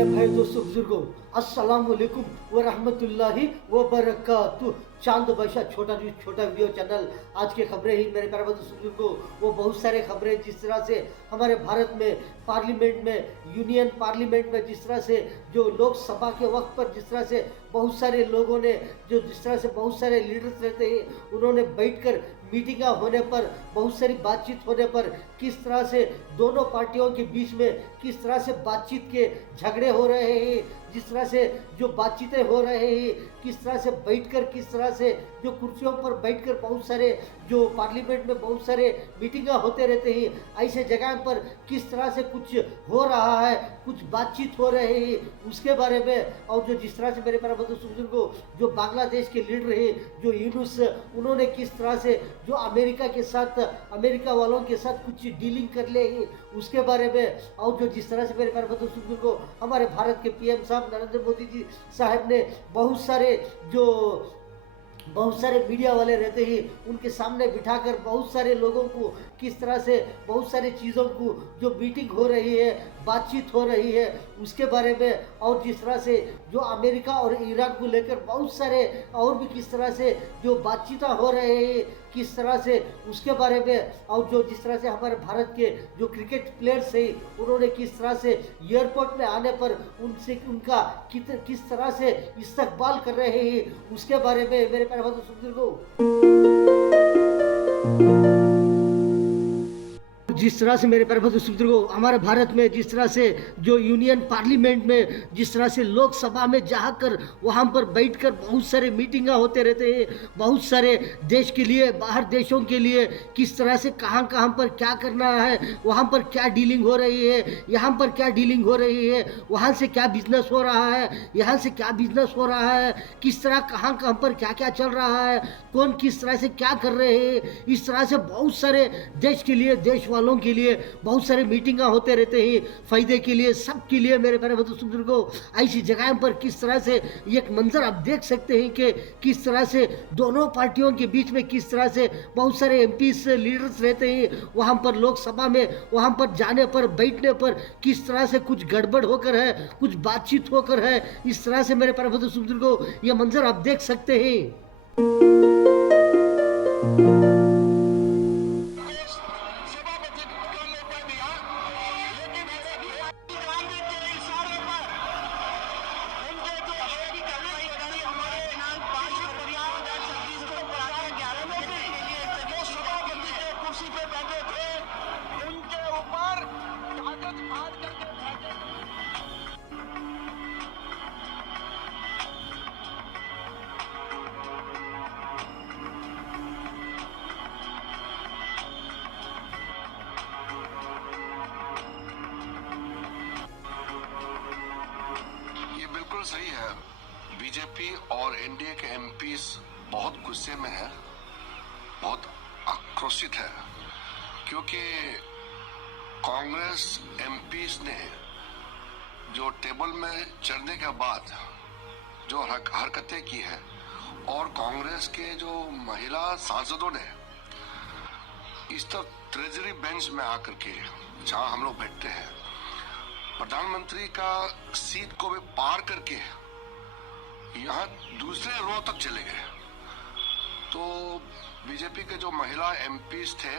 प्यारे भाई दोस्तों बुजुर्गों, अस्सलाम वालेकुम व रहमतुल्लाहि व बरकातुहू। चांद बादशाह छोटा वीडियो चैनल। आज की खबरें ही मेरे प्यारे भाई दोस्तों बुजुर्गों, वो बहुत सारे खबरें जिस तरह से हमारे भारत में पार्लियामेंट में, यूनियन पार्लियामेंट में जिस तरह से जो लोकसभा के वक्त पर जिस तरह से बहुत सारे लोगों ने जो जिस तरह से बहुत सारे लीडर्स रहते हैं उन्होंने बैठकर मीटिंग होने पर, बहुत सारी बातचीत होने पर किस तरह से दोनों पार्टियों के बीच में किस तरह से बातचीत के झगड़े हो रहे हैं, जिस तरह से जो बातचीतें हो रहे हैं, किस तरह से बैठकर किस तरह से जो कुर्सियों पर बैठकर बहुत सारे जो पार्लियामेंट में बहुत सारे मीटिंग होते रहते हैं, ऐसे जगह पर किस तरह से कुछ हो रहा है, कुछ बातचीत हो रहे हैं उसके बारे में। और जो जिस तरह से मेरे प्यारे बुजुर्गों जो बांग्लादेश के लीडर है जो यूनुस, उन्होंने किस तरह से जो अमेरिका के साथ, अमेरिका वालों के साथ कुछ डीलिंग कर ले उसके बारे में। और जो जिस तरह से मेरे प्यारे बुजुर्गों हमारे भारत के पीएम साहब नरेंद्र मोदी जी साहब ने बहुत सारे मीडिया वाले रहते हैं उनके सामने बिठाकर बहुत सारे लोगों को किस तरह से बहुत सारी चीज़ों को जो मीटिंग हो रही है, बातचीत हो रही है उसके बारे में। और जिस तरह से जो अमेरिका और ईरान को लेकर बहुत सारे और भी किस तरह से जो बातचीत हो रहे हैं किस तरह से उसके बारे में। और जो जिस तरह से हमारे भारत के जो क्रिकेट प्लेयर्स हैं उन्होंने किस तरह से एयरपोर्ट में आने पर उनसे उनका किस तरह से इस्तकबाल कर रहे हैं उसके बारे में मेरे प्यारे बुजुर्गों। जिस तरह से मेरे प्यारे बुजुर्गों हमारे भारत में जिस तरह से जो यूनियन पार्लियामेंट में जिस तरह से लोकसभा में जाकर वहाँ पर बैठकर बहुत सारे मीटिंग होते रहते हैं, बहुत सारे देश के लिए, बाहर देशों के लिए किस तरह से कहाँ पर क्या करना है, वहाँ पर क्या डीलिंग हो रही है, यहाँ पर क्या डीलिंग हो रही है, वहाँ से क्या बिजनेस हो रहा है, यहाँ से क्या बिजनेस हो रहा है, किस तरह कहाँ पर क्या क्या चल रहा है, कौन किस तरह से क्या कर रहे हैं। इस तरह से बहुत सारे देश के लिए, देश वालों के लिए बहुत सारे मीटिंग होते रहते हैं, फायदे के लिए, सबके लिए मेरे प्यारे बुजुर्गों। ऐसी जगह पर किस तरह से एक मंजर आप देख सकते हैं कि किस तरह से दोनों पार्टियों के बीच में किस तरह से बहुत सारे एमपीस लीडर्स रहते हैं, वहां पर लोकसभा में वहां पर जाने पर, बैठने पर किस तरह से कुछ गड़बड़ होकर है, कुछ बातचीत होकर है। इस तरह से मेरे प्यारे बुजुर्गों ये मंजर आप देख सकते हैं। सही है, बीजेपी और एनडीए के एमपीस बहुत गुस्से में है, बहुत आक्रोशित है, क्योंकि कांग्रेस एमपीस ने जो टेबल में चढ़ने के बाद जो हरकतें की है और कांग्रेस के जो महिला सांसदों ने इस तरफ ट्रेजरी बेंच में आकर के जहां हम लोग बैठते हैं, प्रधानमंत्री का सीट को भी पार करके यहाँ दूसरे रो तक चले गए। तो बीजेपी के जो महिला एमपीस थे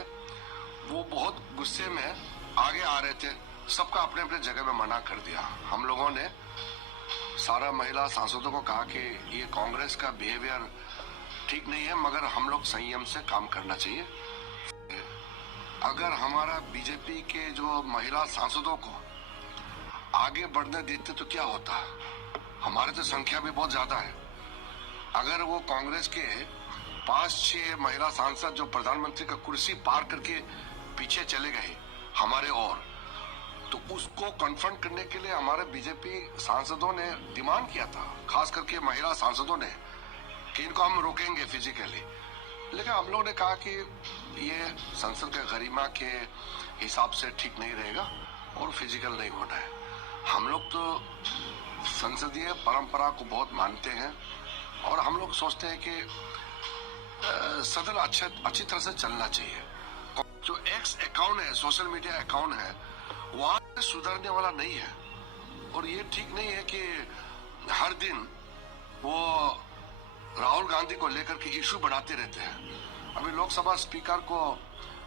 वो बहुत गुस्से में आगे आ रहे थे, सबका अपने अपने जगह में मना कर दिया। हम लोगों ने सारा महिला सांसदों को कहा कि ये कांग्रेस का बिहेवियर ठीक नहीं है, मगर हम लोग संयम से काम करना चाहिए। अगर हमारा बीजेपी के जो महिला सांसदों को आगे बढ़ने देते तो क्या होता, हमारे तो संख्या भी बहुत ज्यादा है। अगर वो कांग्रेस के 5-6 महिला सांसद जो प्रधानमंत्री का कुर्सी पार करके पीछे चले गए हमारे और, तो उसको कन्फ्रंट करने के लिए हमारे बीजेपी सांसदों ने डिमांड किया था, खास करके महिला सांसदों ने, कि इनको हम रोकेंगे फिजिकली। लेकिन हम लोगों ने कहा कि ये संसद के गरिमा के हिसाब से ठीक नहीं रहेगा और फिजिकल नहीं होना है। हम लोग तो संसदीय परंपरा को बहुत मानते हैं और हम लोग सोचते हैं कि सदन अच्छी तरह से चलना चाहिए। जो एक्स अकाउंट है, सोशल मीडिया अकाउंट है, वहां सुधरने वाला नहीं है। और ये ठीक नहीं है कि हर दिन वो राहुल गांधी को लेकर के इशू बढ़ाते रहते हैं। अभी लोकसभा स्पीकर को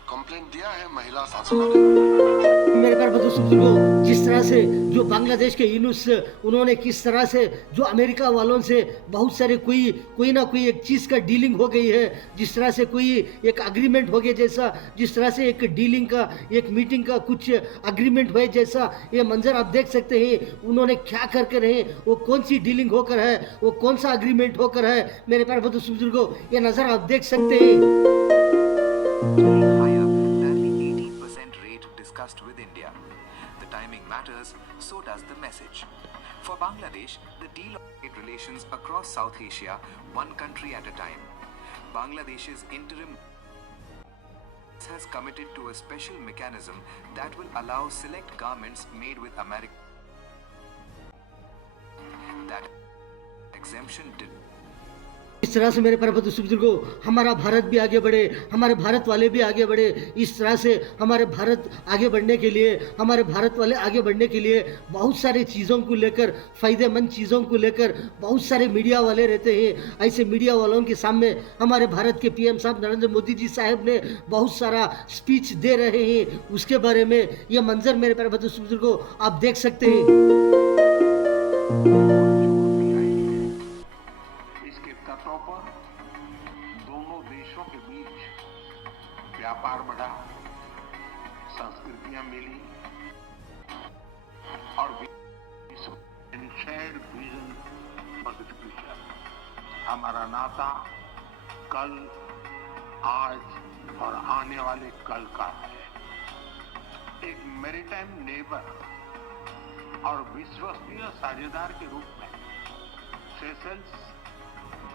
कंप्लेंट दिया है महिला सांसदों ने। मेरे प्यारे बुजुर्गों, जिस तरह से जो बांग्लादेश के यूनुस, उन्होंने किस तरह से जो अमेरिका वालों से बहुत सारे कोई ना कोई एक चीज़ का डीलिंग हो गई है, जिस तरह से कोई एक अग्रीमेंट हो गया जैसा, जिस तरह से एक डीलिंग का, एक मीटिंग का कुछ अग्रीमेंट हुए जैसा ये मंजर आप देख सकते हैं। उन्होंने क्या कर रहे हैं, वो कौन सी डीलिंग होकर है, वो कौन सा अग्रीमेंट होकर है, मेरे प्यारे बुजुर्गों, ये नज़र आप देख सकते हैं। higher than the 18% rate discussed with India. The timing matters, so does the message. For Bangladesh, the deal of relations across South Asia, one country at a time. Bangladesh's interim has committed to a special mechanism that will allow select garments made with American. That exemption did. इस तरह से मेरे प्यारे बुजुर्गों, हमारा भारत भी आगे बढ़े, हमारे भारत वाले भी आगे बढ़े। इस तरह से हमारे भारत आगे बढ़ने के लिए, हमारे भारत वाले आगे बढ़ने के लिए बहुत सारी चीज़ों को लेकर, फ़ायदेमंद चीज़ों को लेकर बहुत सारे मीडिया वाले रहते हैं। ऐसे मीडिया वालों के सामने हमारे भारत के पीएम साहब नरेंद्र मोदी जी साहब ने बहुत सारा स्पीच दे रहे हैं। उसके बारे में यह मंजर मेरे प्यारे बुजुर्गों आप देख सकते हैं। दोनों देशों के बीच व्यापार बढ़ा, संस्कृतियां मिली और shared vision for the future. हमारा नाता कल, आज और आने वाले कल का है। एक मैरीटाइम नेबर और विश्वसनीय साझेदार के रूप में सेशेल्स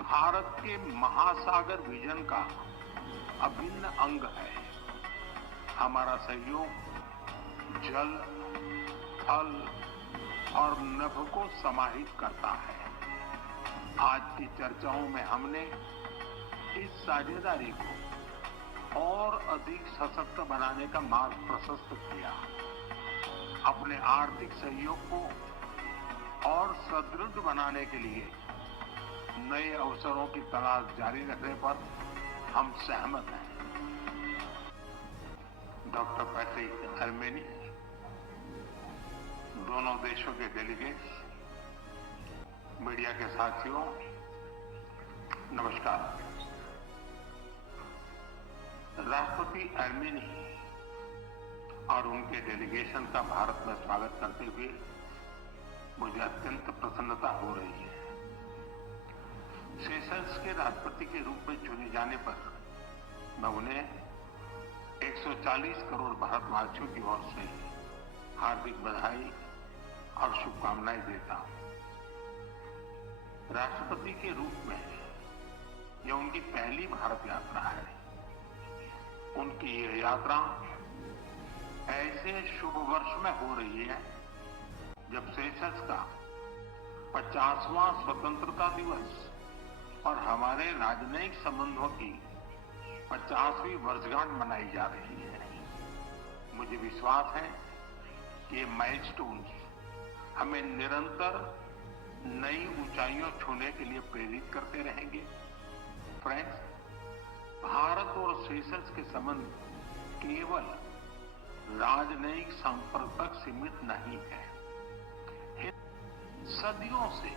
भारत के महासागर विजन का अभिन्न अंग है। हमारा सहयोग जल, थल और नभ को समाहित करता है। आज की चर्चाओं में हमने इस साझेदारी को और अधिक सशक्त बनाने का मार्ग प्रशस्त किया। अपने आर्थिक सहयोग को और सुदृढ़ बनाने के लिए नए अवसरों की तलाश जारी रखने पर हम सहमत हैं। डॉक्टर पैट्रिक हेरमेनी, दोनों देशों के डेलीगेट्स, मीडिया के साथियों, नमस्कार। राष्ट्रपति हेरमेनी और उनके डेलीगेशन का भारत में स्वागत करते हुए मुझे अत्यंत प्रसन्नता हो रही है। सेशल्स के राष्ट्रपति के रूप में चुने जाने पर मैं उन्हें 140 करोड़ भारतवासियों की ओर से हार्दिक बधाई और शुभकामनाएं देता हूं। राष्ट्रपति के रूप में यह उनकी पहली भारत यात्रा है। उनकी यह यात्रा ऐसे शुभ वर्ष में हो रही है जब सेशल्स का 50वां स्वतंत्रता दिवस और हमारे राजनयिक संबंधों की 50वीं वर्षगांठ मनाई जा रही है। मुझे विश्वास है कि ये माइलस्टोन्स हमें निरंतर नई ऊंचाइयों छूने के लिए प्रेरित करते रहेंगे। फ्रेंड्स, भारत और सेशल्स के संबंध केवल राजनयिक संपर्क तक सीमित नहीं है। सदियों से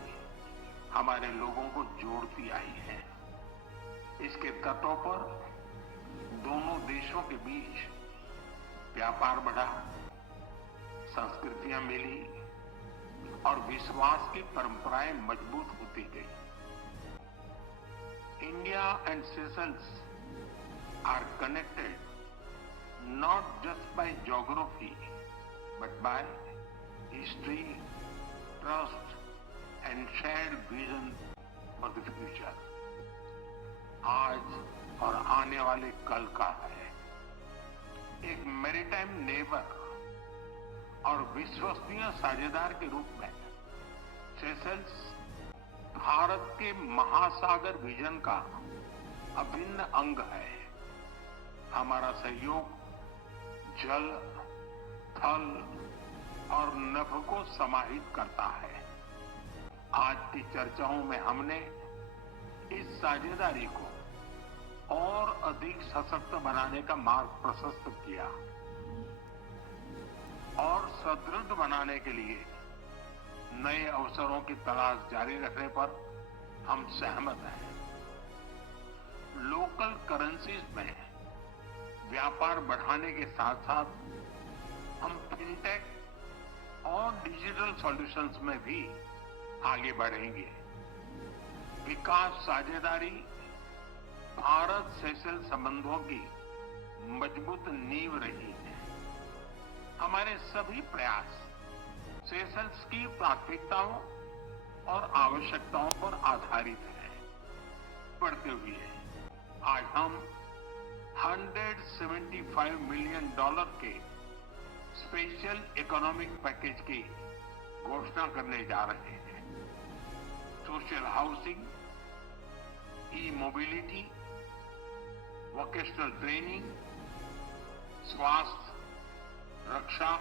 हमारे लोगों को जोड़ती आई है। इसके तटों पर दोनों देशों के बीच व्यापार बढ़ा, संस्कृतियां मिली और विश्वास की परंपराएं मजबूत होती गई। India and Seychelles are connected not just by geography but by history, trust and shared vision for the future. आज और आने वाले कल का है। एक मैरीटाइम नेबर और विश्वसनीय साझेदार के रूप में सेशल्स भारत के महासागर विजन का अभिन्न अंग है। हमारा सहयोग जल, थल और नभ को समाहित करता है। आज की चर्चाओं में हमने इस साझेदारी को और अधिक सशक्त बनाने का मार्ग प्रशस्त किया और सुदृढ़ बनाने के लिए नए अवसरों की तलाश जारी रखने पर हम सहमत हैं। लोकल करेंसीज में व्यापार बढ़ाने के साथ साथ हम फिनटेक और डिजिटल सॉल्यूशंस में भी आगे बढ़ेंगे। विकास साझेदारी भारत सेशेल्स संबंधों की मजबूत नींव रही है। हमारे सभी प्रयास सेशेल्स की प्राथमिकताओं और आवश्यकताओं पर आधारित है। बढ़ते हुए आज हम $175 मिलियन के स्पेशल इकोनॉमिक पैकेज की घोषणा करने जा रहे हैं। सोशल हाउसिंग, ई मोबिलिटी, वोकेशनल ट्रेनिंग, स्वास्थ्य, रक्षा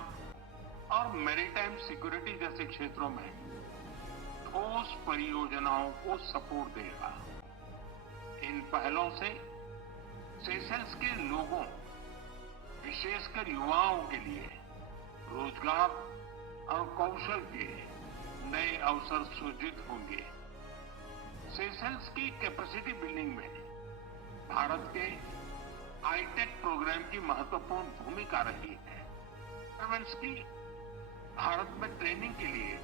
और मैरीटाइम सिक्योरिटी जैसे क्षेत्रों में ठोस परियोजनाओं को सपोर्ट देगा। इन पहलों से सेशेल्स के लोगों, विशेषकर युवाओं के लिए रोजगार और कौशल के नए अवसर सृजित होंगे। सेशेल्स की कैपेसिटी बिल्डिंग में भारत के हाईटेक प्रोग्राम की महत्वपूर्ण भूमिका रही है। सर्वेंट्स की भारत में ट्रेनिंग के लिए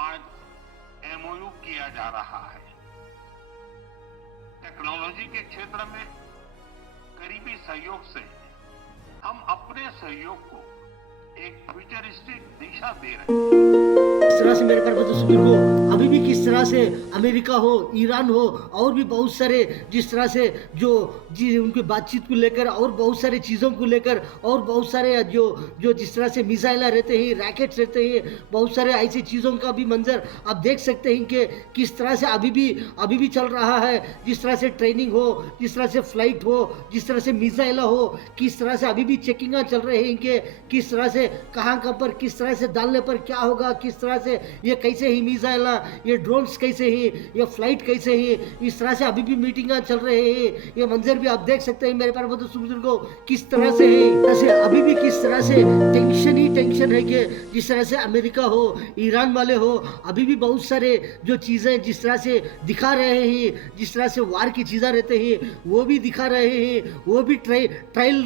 आज एमओयू किया जा रहा है। टेक्नोलॉजी के क्षेत्र में करीबी सहयोग से हम अपने सहयोग को एक फ्यूचरिस्टिक दिशा दे रहे हैं। इस तरह से मेरे प्यारे दोस्तों को अभी भी किस तरह से अमेरिका हो, ईरान हो और भी बहुत सारे जिस तरह से जो उनकी बातचीत को लेकर और बहुत सारे चीज़ों को लेकर और बहुत सारे जो जिस तरह से मिसाइल रहते हैं, रैकेट्स रहते हैं, बहुत सारे ऐसी चीज़ों का भी मंजर आप देख सकते हैं कि किस तरह से अभी भी चल रहा है। जिस तरह से ट्रेनिंग हो, जिस तरह से फ्लाइट हो, जिस तरह से मिसाइल हो, किस तरह से अभी भी चेकिंग चल रहे हैं कि किस तरह से कहाँ पर किस तरह से डालने पर क्या होगा, किस तरह से ये कैसे ही मिसाइल, ये ड्रोन्स कैसे ही, ये फ्लाइट कैसे ही, इस तरह से अभी भी मीटिंग चल रहे हैं। ये मंजर भी आप देख सकते हैं मेरे प्यारे दोस्तों को किस तरह से है। जैसे अभी भी किस तरह से टेंशन ही टेंशन है कि जिस तरह से अमेरिका हो, ईरान वाले हो, अभी भी बहुत सारे जो चीज़ें जिस तरह से दिखा रहे हैं, जिस तरह से वार की चीज़ें रहते हैं वो भी दिखा रहे हैं, वो भी ट्रायल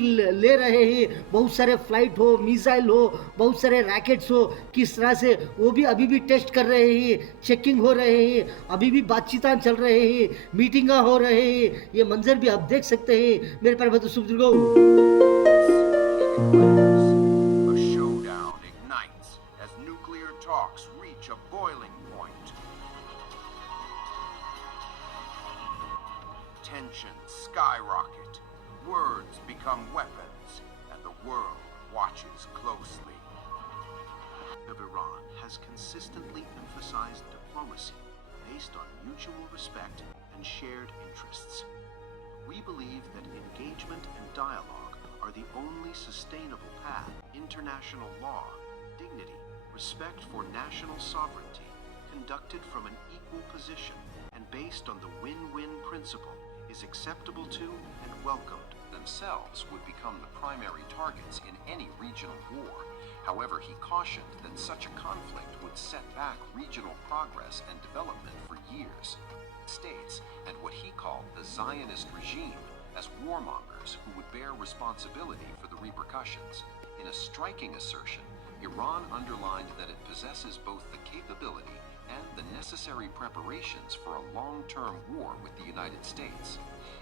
ले रहे हैं। बहुत सारे फ्लाइट हो, मिसाइल हो, बहुत सारे रैकेट्स हो, किस तरह से वो भी अभी भी टेस्ट कर रहे हैं, चेकिंग हो रहे हैं, अभी भी बातचीत चल रहे हैं, मीटिंग हो रहे हैं। ये मंजर भी आप देख सकते हैं मेरे प्यारे दोस्तों को। A showdown ignites as nuclear talks reach a boiling point. Tensions skyrocket, words become weapons, and the world watches closely. Of Iran has consistently emphasized diplomacy based on mutual respect and shared interests. We believe that engagement and dialogue are the only sustainable path. International law, dignity, respect for national sovereignty, conducted from an equal position and based on the win-win principle, is acceptable to and welcomed. Themselves would become the primary targets in any regional war. However, he cautioned that such a conflict would set back regional progress and development for years. States and what he called the Zionist regime as warmongers who would bear responsibility for the repercussions. In a striking assertion, Iran underlined that it possesses both the capability and the necessary preparations for a long-term war with the United States.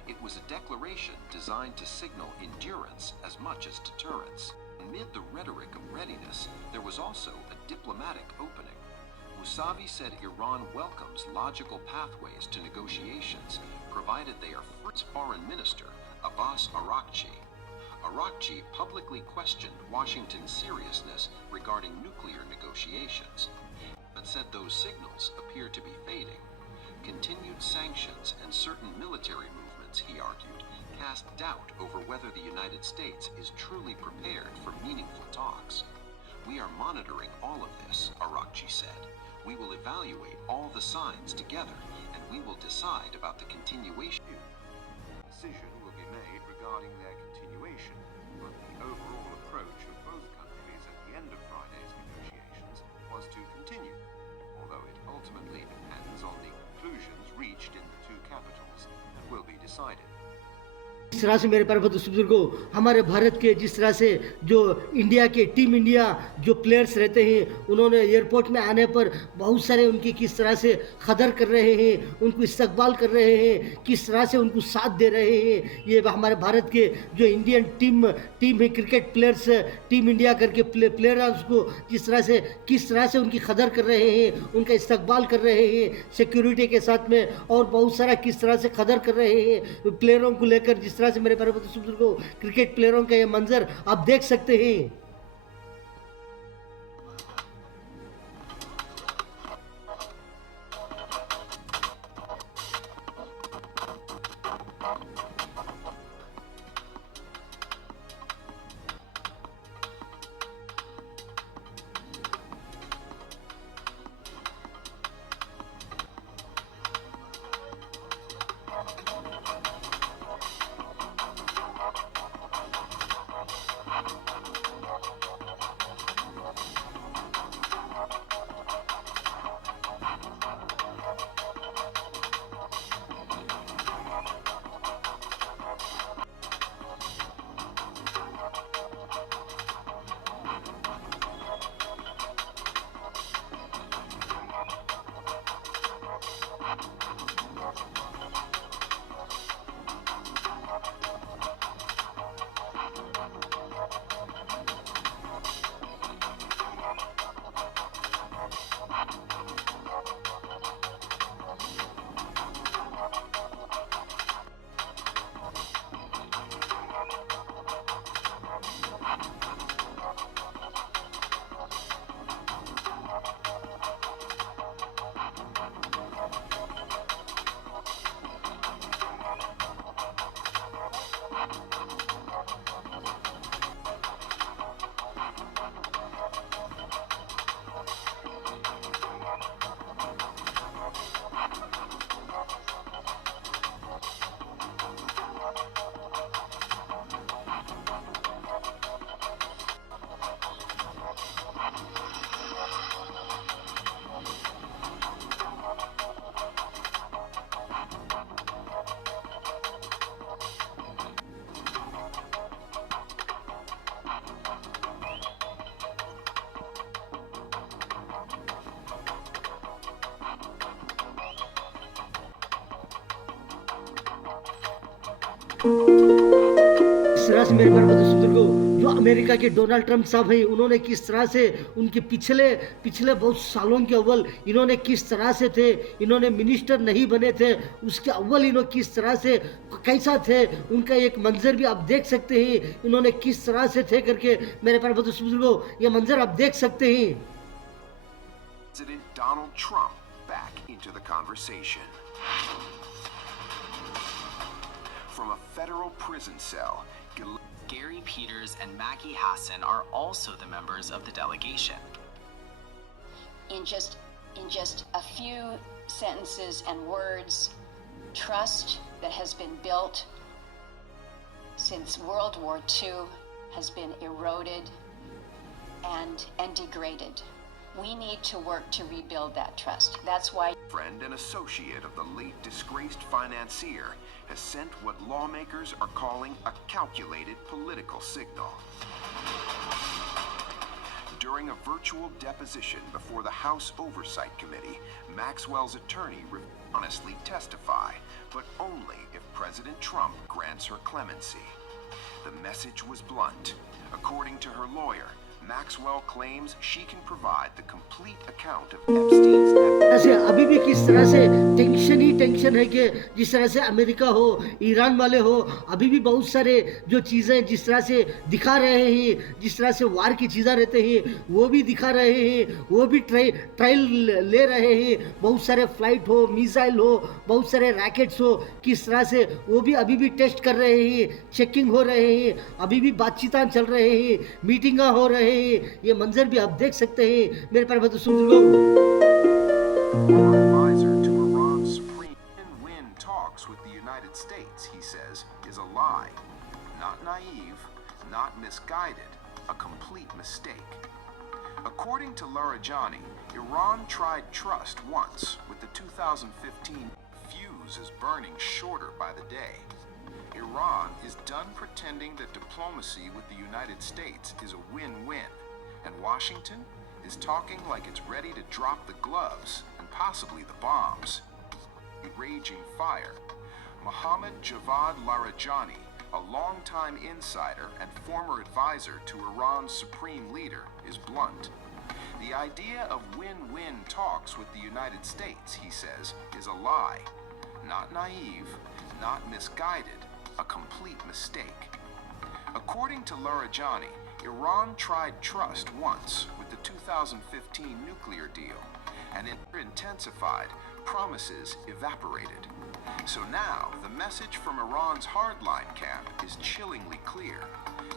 It was a declaration designed to signal endurance as much as deterrence. Amid the rhetoric of readiness, there was also a diplomatic opening. Mousavi said Iran welcomes logical pathways to negotiations, provided they are first. Foreign Minister Abbas Araghchi. Araghchi publicly questioned Washington's seriousness regarding nuclear negotiations, but said those signals appear to be fading. Continued sanctions and certain military movements, he argued, cast doubt over whether the United States is truly prepared for meaningful talks. We are monitoring all of this, Arakchi said. We will evaluate all the signs together, and we will decide about the continuation. A decision will be made regarding their continuation, but the overall approach of both countries at the end of Friday's negotiations was to continue, although it ultimately depends on the conclusions reached in the two capitals and will be decided. जिस तरह से मेरे प्यारे बुजुर्गों, हमारे भारत के जिस तरह से जो इंडिया के टीम इंडिया जो प्लेयर्स रहते हैं, उन्होंने एयरपोर्ट में आने पर बहुत सारे उनकी किस तरह से कदर कर रहे हैं, उनको इस्तकबाल कर रहे हैं, किस तरह से उनको साथ दे रहे हैं। ये हमारे भारत के जो इंडियन टीम है, क्रिकेट प्लेयर्स टीम इंडिया करके प्लेयर्स को किस तरह से उनकी कदर कर रहे हैं, उनका इस्तकबाल कर रहे हैं सिक्योरिटी के साथ में, और बहुत सारा किस तरह से कदर कर रहे हैं प्लेयरों को लेकर। जिस तरह से मेरे प्यारे बुजुर्गों, क्रिकेट प्लेयरों का ये मंजर आप देख सकते हैं। इस तरह से मेरे प्यारे बुजुर्गों, जो अमेरिका के डोनाल्ड ट्रंप साहब हैं, उन्होंने किस तरह से उनके पिछले बहुत सालों के अव्वल इन्होंने किस तरह से थे, इन्होंने मिनिस्टर नहीं बने थे, उसके अव्वल इन्होंने किस तरह से कैसा थे, उनका एक मंजर भी आप देख सकते हैं, इन्होंने किस तरह से थे करके। मेरे प्यारे बुजुर्गों, ये मंजर आप देख सकते हैं। President Donald Trump back into the conversation. From a federal prison cell, Gary Peters and Maggie Hassan are also the members of the delegation. In just a few sentences and words, trust that has been built since World War II has been eroded and degraded. We need to work to rebuild that trust. That's why friend and associate of the late disgraced financier has sent what lawmakers are calling a calculated political signal. During a virtual deposition before the House Oversight Committee, Maxwell's attorney honestly testify, but only if President Trump grants her clemency. The message was blunt. According to her lawyer, Maxwell claims she can provide the complete account of Epstein's net. अभी भी किस तरह से tension ही tension है कि जिस तरह से अमेरिका हो, ईरान वाले हो, अभी भी बहुत सारे जो चीज़ें जिस तरह से दिखा रहे हैं, जिस तरह से वार की चीज़ें रहते हैं वो भी दिखा रहे हैं, वो भी ट्रायल ले रहे हैं। बहुत सारे फ्लाइट हो, मिसाइल हो, बहुत सारे रैकेट्स हो, किस तरह से वो भी अभी भी टेस्ट कर रहे हैं, चेकिंग हो रहे हैं, अभी भी बातचीतां चल रहे हैं, मीटिंगा हो रहे हैं। ये मंजर भी आप देख सकते हैं मेरे प्यारे बुजुर्गों। Former advisor to Iran's supreme win-win talks with the United States, he says, is a lie. Not naive, not misguided, a complete mistake. According to Larijani, Iran tried trust once, with the 2015 fuse is burning shorter by the day. Iran is done pretending that diplomacy with the United States is a win-win, and Washington is talking like it's ready to drop the gloves and possibly the bombs. A raging fire. Mohammad Javad Larijani, a longtime insider and former advisor to Iran's supreme leader, is blunt. The idea of win-win talks with the United States, he says, is a lie. Not naive, not misguided, a complete mistake. According to Larijani, Iran tried trust once with the 2015 nuclear deal, and it intensified, promises evaporated. So now, the message from Iran's hardline camp is chillingly clear.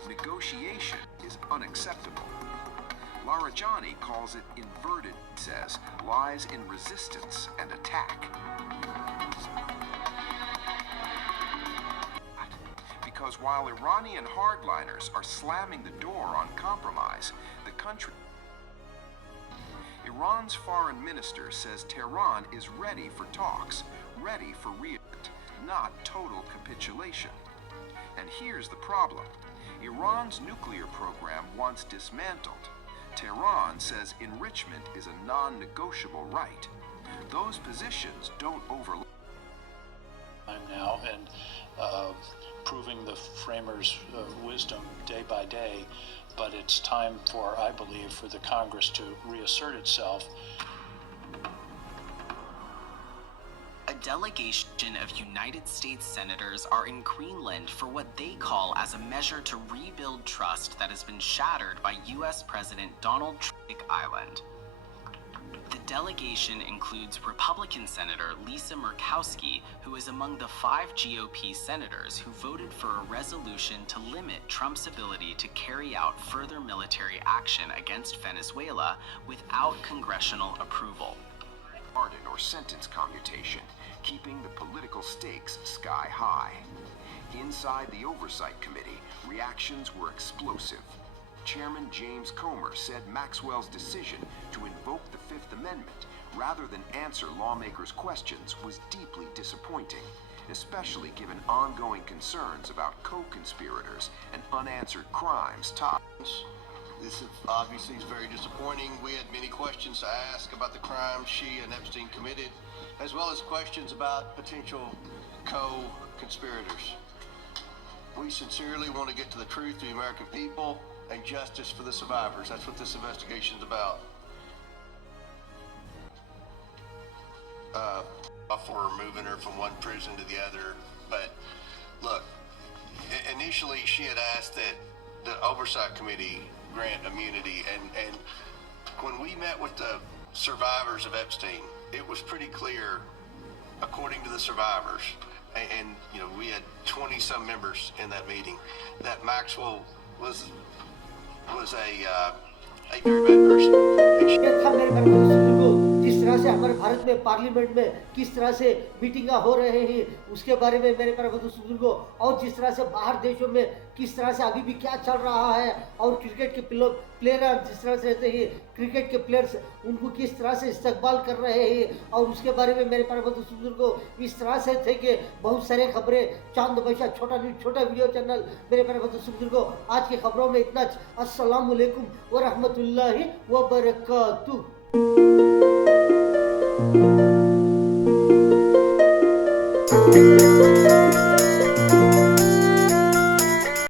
Negotiation is unacceptable. Larijani calls it inverted, says, lies in resistance and attack. Because while Iranian hardliners are slamming the door on compromise, the country... Iran's foreign minister says Tehran is ready for talks, ready for not total capitulation. And here's the problem. Iran's nuclear program wants dismantled. Tehran says enrichment is a non-negotiable right. Those positions don't overlap. Now and proving the framers' wisdom day by day, but it's time for, I believe, for the Congress to reassert itself. A delegation of United States senators are in Greenland for what they call as a measure to rebuild trust that has been shattered by U.S. President Donald Trump Island. The delegation includes Republican Senator Lisa Murkowski, who is among the 5 GOP senators who voted for a resolution to limit Trump's ability to carry out further military action against Venezuela without congressional approval. Pardon or sentence commutation, keeping the political stakes sky high. Inside the Oversight Committee, reactions were explosive. Chairman James Comer said Maxwell's decision to invoke the Fifth Amendment rather than answer lawmakers' questions was deeply disappointing, especially given ongoing concerns about co-conspirators and unanswered crimes tied. This obviously is very disappointing. We had many questions to ask about the crimes she and Epstein committed, as well as questions about potential co-conspirators. We sincerely want to get to the truth to the American people and justice for the survivors. That's what this investigation is about. For moving her from one prison to the other, but look, initially she had asked that the Oversight Committee grant immunity, and when we met with the survivors of Epstein, it was pretty clear, according to the survivors, and you know, we had 20 some members in that meeting, that Maxwell was a very bad person. जिस तरह से हमारे भारत में parliament में किस तरह से मीटिंगा हो रहे हैं उसके बारे में मेरे प्यारे बुजुर्गों, और जिस तरह से बाहर देशों में किस तरह से अभी भी क्या चल रहा है, और क्रिकेट के प्लेयर जिस तरह से रहते हैं, क्रिकेट के प्लेयर्स उनको किस तरह से इस्तकबाल कर रहे हैं, और उसके बारे में मेरे प्यारे बुजुर्गों इस तरह से थे कि बहुत सारे खबरें चांद बैशा छोटा न्यूज छोटा वीडियो चैनल। मेरे प्यारे बुजुर्गों, आज की खबरों में इतना। अस्सलाम वालेकुम व रहमतुल्लाहि व बरकातुहू। Thank you.